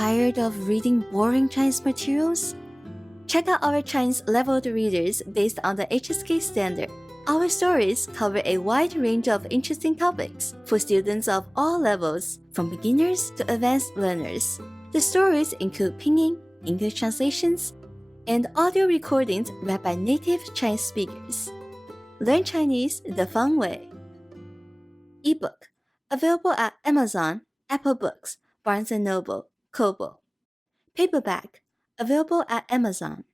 Tired of reading boring Chinese materials? Check out our Chinese leveled readers based on the HSK standard. Our stories cover a wide range of interesting topics for students of all levels, from beginners to advanced learners. The stories include pinyin, English translations, and audio recordings read by native Chinese speakers. Learn Chinese the fun way. Ebook, available at Amazon, Apple Books, Barnes & Noble, Kobo. Paperback, available at Amazon.